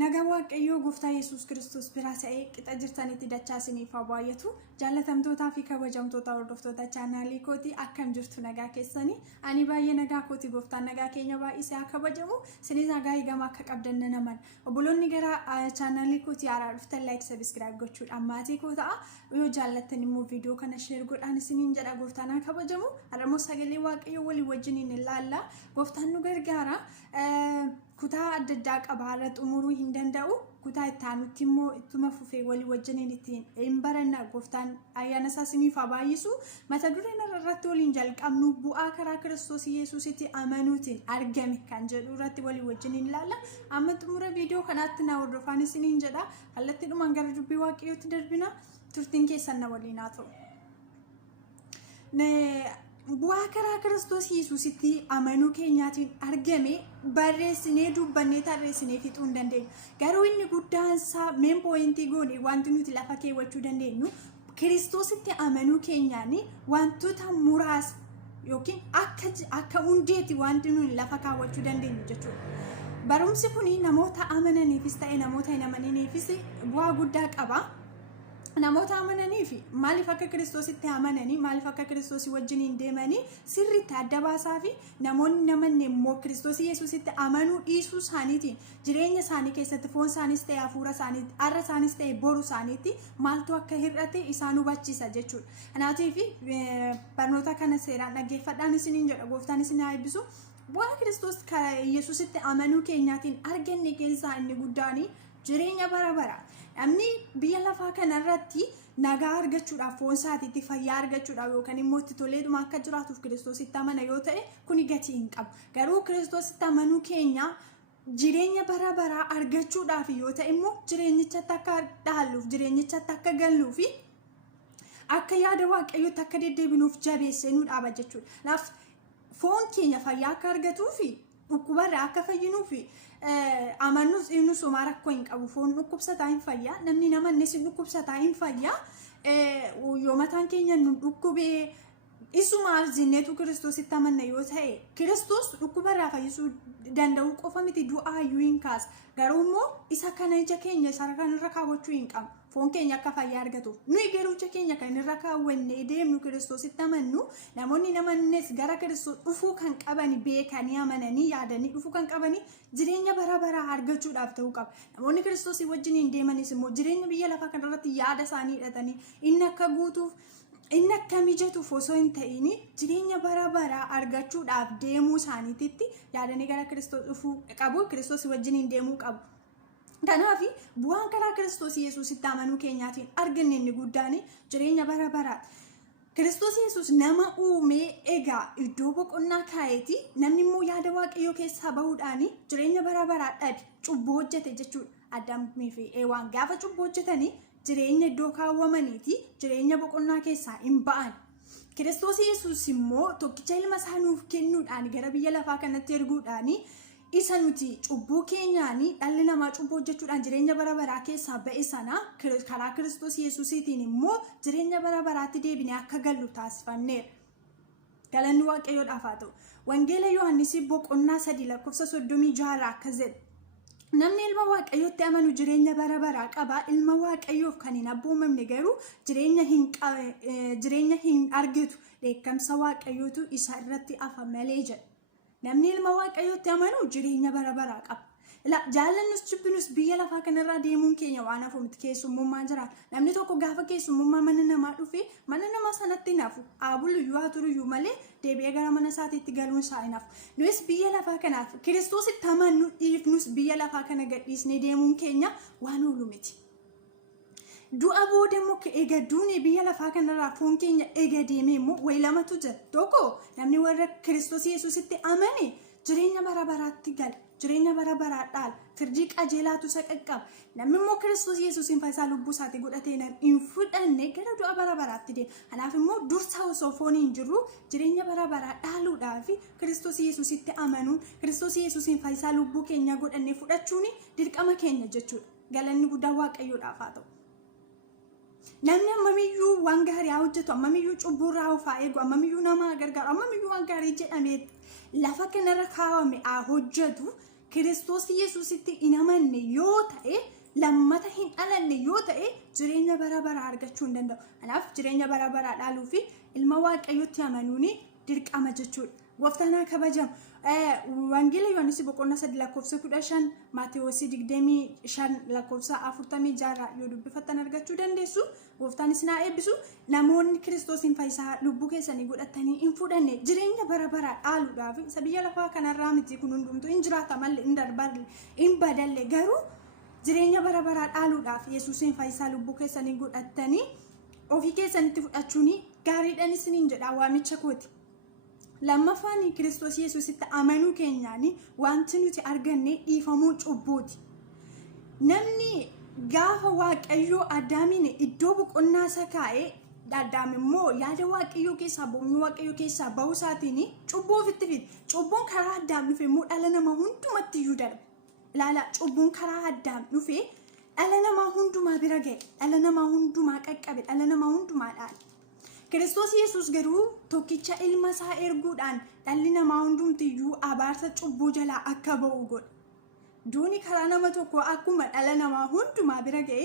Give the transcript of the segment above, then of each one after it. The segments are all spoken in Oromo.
Nagaa Waaqayyoo Gooftaa Yesuus Kiristoos biraa ta'ee qixa jirtanitti dachaa isiniif haa baay'atu. Jaallatamtootaa fi kabajamtoota hordoftoota chaanaalii kooti akkam jirtu nagaa keessanii. Ani baay'ee nagaa kooti Gooftaan nagaa keenya baay'isee haa kabajamu. Isinis nagaa eegama akka qabdan naman. Obboloonni gara chaanaalii kooti haaraa dhuftan like subscribe gochuudhaan maatii koo ta'a. Yoo jaallattan immoo viidiyoo kana share godhaan isiniin jedha Gooftaan haa kabajamu. Har'ammoo sagalee Waaqayyoo walii wajjiniin ilaalla. Gooftaan nu gargaara. Kutaa adda addaa qaba har'a xumuruu hin danda'u. Kutaa itti aanutti immoo ittuma fufee walii wajjiniin ittiin hin baranna. Gooftaan ayyaana isaa isiniif haa baay'isu. Mata dureen irratti waliin jalqabnu bu'aa karaa Kiristoos Yesuusitti amanuutiin argame kan jedhu irratti walii wajjiniin ilaalla. Amma xumura viidiyoo kanaatti na hordofaa isiniin jedha. Kallattiidhumaan gara dubbii Waaqayyootti darbina. Turtiin keessan na waliin haa ta'u. Bu'aa karaa Kiristoos Yesuusitti amanuu keenyaatiin argame barreessinee dubbannee tarreessinee fixuu hin dandeenyu. Garuu inni guddaan isaa main pointii goone wanti nuti lafa keewwachuu dandeenyu Kiristoositti amanuu keenyaan wantoota muraasa yookiin akka hundeetti wanti nuti lafa kaawwachuu dandeenyu jechuudha. Barumsi kun namoota amananiifis ta'e namoota hin amananiifis bu'aa guddaa qaba. Namoota amananii fi maaliif akka Kiristoositti amananii maaliif akka Kiristoosii wajjiniin deemanii sirriitti adda baasaa fi namoonni namanne immoo Kiristoos Yesuusitti amanuu dhiisuu isaaniitiin jireenya isaanii keessatti foon isaaniis ta'e hafuura isaaniitti har'a isaaniis ta'e boru isaaniitti maaltu akka hir'ate isaan hubachiisa jechuudha. Kanaatiif barnoota kana seeraan dhaggeeffadhaan isiniin jedha Gooftaan isin haa eebbisu. Bu'aa Kiristoos Yesuusitti amanuu keenyaatiin arganne keessaa inni guddaan jireenya bara bara. Namni biyya lafaa kanarratti nagaa argachuudhaaf foon isaatiitti fayyaa argachuudhaaf yookaan immoo itti toleedhuma akka jiraatuuf Kiristoositti amana yoo ta'e kuni gatii hin qabu. Garuu Kiristoositti amanuu keenya jireenya bara baraa argachuudhaaf yoo ta'e immoo jireenyichatti akka dhaalluuf jireenyichatti akka galluuf akka yaada Waaqayyootti akka deddeebinuuf jabeessee nu dhaaba jechuudha. Kanaaf foon keenya fayyaa akka argatuuf dhukkubarraa akka fayyinuuf amanus inni somaa rakkoo hin qabu. Foon dhukkubsataa hin fayyaa, namni namannes dhukkubsataa hin fayyaa. Yoo mataan keenya nu dhukkubee isuma arzineetu Kiristoositti amanna yoo ta'e Kiristoos dhukkubarraa fayyisuu danda'u qofa miti du'aa iyyuu hin kaasa. Garuu immoo isa kana ija keenya isa kanarra kaawwachuu hin qabnu. Foon keenya akka fayyaa argatuuf nuyi garuu ija keenya kan irra kaawwannee deemnu Kiristoositti amannu namoonni namannes gara Kiristoos dhufuu kan qabani beekanii amananii yaadanii dhufuu kan qabani jireenya bara baraa argachuudhaaf ta'uu qaba. Namoonni Kiristoosii wajjiniin deemanis immoo jireenya biyya lafaa kanarratti yaada isaanii hidhatanii inni akka guutuuf inni akka mijatuuf osoo hin ta'in jireenya bara baraa argachuudhaaf deemuu isaaniitti yaadanii gara Kiristoos dhufuu qabu. Kiristoosii wajjiniin deemuu qabu. Kanaaf bu'aan karaa Kiristoos Yesuusitti amanuu keenyaatiin arganne inni guddaan jireenya bara baraati. Kiristoos Yesuus nama uumee egaa iddoo boqonnaa kaa'eeti namni immoo yaada Waaqayyoo keessaa bahuudhaan jireenya bara baraa dhabe cubbuu hojjete jechuudha. Addaamii fi Eewaan gaafa cubbuu hojjetanii jireenya iddoo kaawwamaniiti jireenya boqonnaa keessaa hin ba'an. Kiristoos Yesuus immoo tokkicha ilma isaa nuuf kennuudhaan gara biyya lafaa kanatti erguudhaan isa nuti cubbuu keenyaan dhalli namaa cubbuu hojjechuudhaan jireenya bara baraa keessaa ba'e sana karaa Kiristoos Yesuusiitiin immoo jireenya bara baraatti deebinee akka gallu taasifamneera. Galanni Waaqayyoodhaaf haa ta'u. Wangeela Yohaannis boqonnaa 3:36 akkas jedha. Namni ilma Waaqayyootti amanu jireenya bara baraa qaba. Ilma Waaqayyoof kan hin abboomamne garuu jireenya hin argatu. Dheekkamsa Waaqayyootu isa irratti hafa malee jedha. Namni ilma Waaqayyootti amanu jireenya bara baraa qaba. Jaallannus jibbinus biyya lafaa kanarraa deemuun keenya waan hafu miti keessummummaa jiraata. Namni tokko gaafa keessummummaa mana namaa dhufe mana namaa sanatti hin hafu. Aabuluyyuu haa turuyyuu malee deebi'ee gara mana isaatiitti galuun isaa hin hafu. Nus biyya lafaa kanaaf Kiristoositti amannu dhiifnus biyya lafaa kana gadhiisnee deemuun keenya waan oolu miti. Du'a booda immoo eega duunee biyya lafaa kanarraa foon keenya eega deemee immoo wayi lamatu jira. Tokko namni warra Kiristoos Yesuusitti amane jireenya bara baraatti gala. Jireenya bara baraa dhaala. Firdii qajeelaatu isa qaqqaba. Namni immoo Kiristoos Yesuusiin fayyisaa lubbuu isaatii godhatee hin fudhanne gara du'a bara baraatti deema. Kanaaf immoo dursa osoo foon hin jirru jireenya bara baraa dhaaluudhaaf Kiristoos Yesuusitti amanuun Kiristoos Yesuusiin fayyisaa lubbuu keenya godhannee fudhachuun dirqama keenya jechuudha. Galanni guddaan Waaqayyoodhaaf haa ta'u. Namni ammamiyyuu waan gaarii hojjetu ammamiyyuu cubburraa ofaa eegu ammamiyyuu nama gargaaru ammamiyyuu waan gaarii jedhamee lafa kanarra kaawwame hojjetu Kiristoos Yesuusitti hin amanne yoo ta'e lammata hin dhalanne yoo ta'e jireenya bara baraa argachuu hin danda'u. Kanaaf jireenya bara baraa dhaaluu fi ilma waaqayyootti amanuun dirqama jechuudha. Gooftaan kabajamu. Wangeela Yohaannis boqonnaa 3 lakkoofsa 15, Maatewos 25 lakkoofsa 46 yoo dubbifattan argachuu dandeessu. Gooftaan isin haa eebbisu. Namoonni Kiristoosiin fayyisaa lubbuu keessanii godhatanii hin fudhanne jireenya bara baraa dhaaluudhaaf isa biyya lafaa kanarraa miti kun hundumtuu hin jiraata malee hin darballe hin badalle garuu jireenya bara baraa dhaaluudhaaf Yesuusiin fayyisaa lubbuu keessanii godhatanii ofii keessanitti fudhachuun gaariidhaan isiniin jedha waamicha kooti. Lammaffaan Kiristoos Yesuusitti amanuu keenyaan wanti nuti arganne dhiifamuu cubbuuti. Namni gaafa waaqayyoo Addaamiin iddoo boqonnaa isaa kaa'ee Addaam immoo yaada waaqayyoo keessaa boqonnaa waaqayyoo keessaa ba'uu isaatiin cubbuu ofitti fide. Cubbuun karaa Addaam dhufe immoo dhala namaa hundumatti iyyuu darbe. Ilaala cubbuun karaa Addaam dhufe dhala namaa hundumaa bira ga'e, dhala namaa hundumaa qaqqabe, dhala namaa hundumaa dhaale. Kiristoos Yesuus garuu tokkicha ilma isaa erguudhaan dhalli namaa hundumtiyyuu abaarsa cubbuu jalaa akka ba'u godhe. Duuni karaa nama tokko akkuma dhala namaa hundumaa bira ga'e,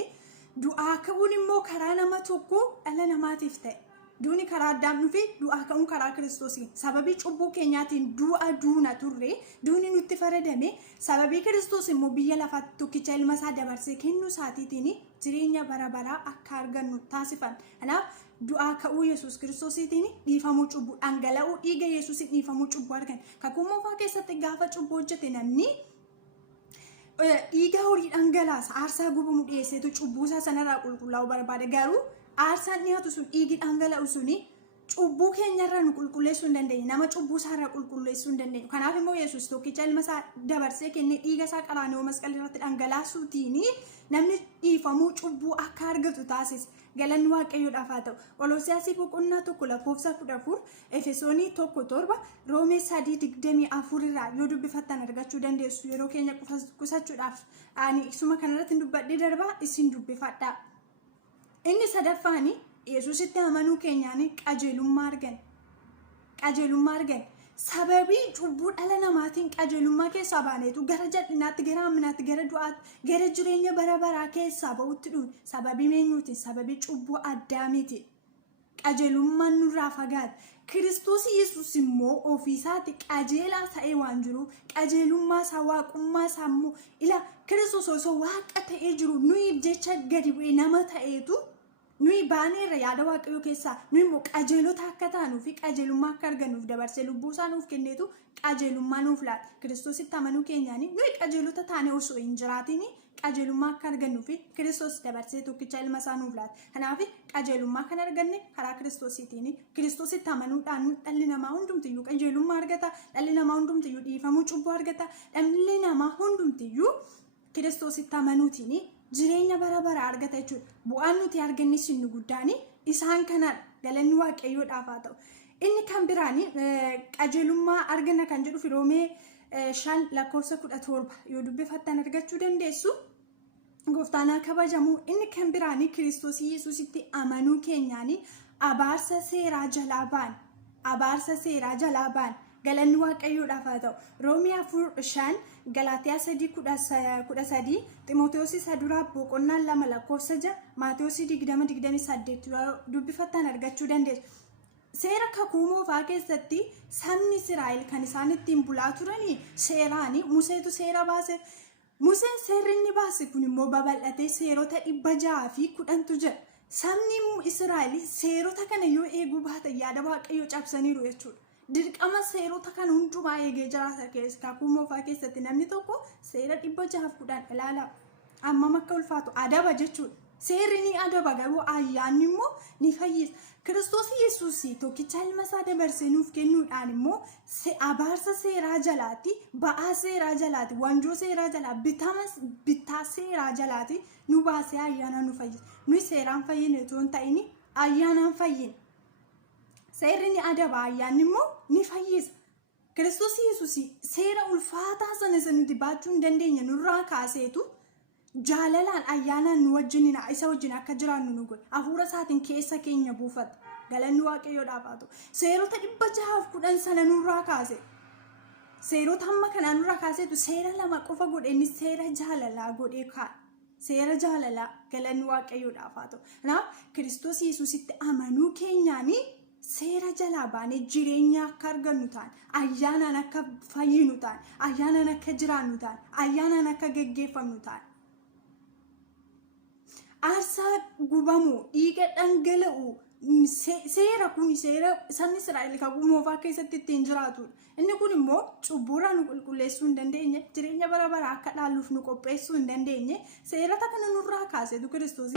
du'aa ka'uun immoo karaa nama tokko dhala namaatiif ta'e. Duuni karaa Addaam dhufe du'aa ka'uun karaa Kiristoosiin. Sababii cubbuu keenyaatiin du'a duuna turre, duuni nutti faradame, sababii Kiristoos immoo biyya lafaatti tokkicha ilma isaa dabarsee kennuu isaatiitiin jireenya bara baraa akka argannu taasifame. Kanaaf du'aa ka'uu Yesuus Kiristoosiitiin dhiifamuu cubbuu, dhangala'uu dhiiga Yesuusiin dhiifamuu cubbuu argan. Kakuu moofaa keessatti gaafa cubbuu hojjete namni dhiiga horii dhangalaasa aarsaa gubamu dhiyeesseetu cubbuu isaa sanarraa qulqullaa'uu barbaade. Garuu aarsaan dhiyaatu sun dhiigi dhangala'u suni cubbuu keenyarraa nu qulqulleessuu hin dandeenye, nama cubbuu isaarraa qulqulleessuu hin dandeenye. Kanaaf immoo Yesuus tokkicha ilma isaa dabarsee kennee dhiiga isaa qaraanioo masqalii irratti dhangalaasuutiin namni dhiifamuu cubbuu akka argatu taasise. Galanni waaqayyoodhaaf haa ta'u. Qoloosiyaasii boqonnaa 1 lakkoofsa 14, Efesoonii 1:7, Roomee 3:24 irraa yoo dubbifattan argachuu dandeessu. Yeroo keenya qusachuudhaaf ani isuma kanarratti dubbadhee darbaa isin dubbifadhaa. Inni sadaffaan Yesuusitti amanuu keenyaan qajeelummaa argan. Qajeelummaa argan. Sababii cubbuu dhala namaatiin qajeelummaa keessaa baaneetu gara jal'inaatti, gara hamminaatti, gara du'aatti, gara jireenya bara baraa keessaa ba'utti dhuun sababii meenyuutiin, sababii cubbuu Addaamiiti. Qajeelummaan nurraa fagaate. Kiristoos Yesuus immoo ofiisaatti qajeelaa ta'ee waan jiruuf qajeelummaa isaa, waaqummaa isaa immoo ila Kiristoos osoo waaqa ta'ee jiru nuyi jecha gadi bu'ee nama ta'eetu nuyi baaneerra yaada waaqayyoo keessaa nuyi immoo qajeelota akka taanuu fi qajeelummaa akka argannuuf dabarsee lubbuu isaa nuuf kenneetu qajeelummaa nuuf laata. Kiristoositti amanuu keenyaan nuyi qajeelota taane osoo hin jiraatiin qajeelummaa akka argannuu fi Kiristoos dabarsee tokkicha ilma isaa nuuf laata. Kanaaf qajeelummaa kan arganne karaa Kiristoosiitiin. Kiristoositti amanuudhaan dhalli namaa hundumtiyyuu qajeelummaa argata. Dhalli namaa hundumtiyyuu dhiifamuu cubbuu argata. Dhalli namaa hundumtiyyuu Kiristoositti amanuutiin jireenya bara baraa argata jechuudha. Bu'aan nuti argannis inni guddaan isaan kanadha. Galanni waaqayyoodhaaf haa ta'u. Inni kan biraan qajeelummaa argana kan jedhu Roomee 5 lakkoofsa 17 yoo dubbifattan argachuu dandeessu. Gooftaan kabajamu. Inni kan biraan Kiristoos Yesuusitti amanuu keenyaan abaarsa seeraa jalaa baan. Abaarsa seeraa jalaa baan. Galanni waaqayyoodhaaf haa ta'u. Roomee 4:5, Galaatiyaa 3:13, Ximootewoos isa duraa boqonnaa 2 lakkoofsa 6, Maatewos 20:28 dubbifattan argachuu dandeessu. Seera kakuu moofaa keessatti sabni Israa'el kan isaan ittiin bulaa turanii seeraan Museetu seera baase. Museen seerri inni baase kun immoo babal'atee seerota 610tu jira. Sabni Israa'el seerota kana yoo eeguu baatan yaada waaqayyoo cabsaniiru jechuudha. Dirqama seerota kan hundumaa eegee jiraata keessa kakuu moofaa keessatti namni tokko seera 610 ilaala. Amma akka ulfaatu adaba jechuudha. Seerri ni adaba garuu ayyaanni immoo ni fayyisa. Kiristoos Yesuus tokkicha ilma isaa dabarsee nuuf kennuudhaan immoo abaarsa seeraa jalaatti, ba'aa seeraa jalaatti, wanjoo seeraa jalaa, bittaa seeraa jalaatti nu baasee ayyaana nu fayyisa. Nuyi seeraan fayyine osoo hin ta'in ayyaanaan fayyine. Seerri ni adaba, ayyaanni immoo ni fayyisa. Kiristoos Yesuus seera ulfaataa sana nuti baachuu hin dandeenye nurraa kaaseetu jaalalaan ayyaanaan nu wajjin isa wajjin akka jiraannu nu godha. Hafuura isaatiin keessa keenya buufata. Galanni waaqayyoodhaaf haa ta'u. Seerota 610 sana nurraa kaase. seerota hamma kanaan nurra kaaseetu seera lama qofa godhe inni seera jaalalaa godhee kaa seera jaalalaa galanni waaqayyoodhaaf haa ta'u. Kanaaf Kiristoos Yesuusitti amanuu keenyaanii seera jalaa baanee jireenya akka argannu ta'an, ayyaanaan akka fayyinu ta'an, ayyaanaan akka jiraannu ta'an, ayyaanaan akka geggeeffamnu ta'an. Aarsaa gubamuu, dhiiga dhangala'uu, seera kun seera sabni Israa'el kan moofaa keessatti ittiin jiraatudha. Inni kun immoo cubbuurraa nu qulqulleessuu hin dandeenye, jireenya bara baraa akka dhaalluuf nu qopheessuu hin dandeenye, seerota kana nurraa kaasetu Kiristoos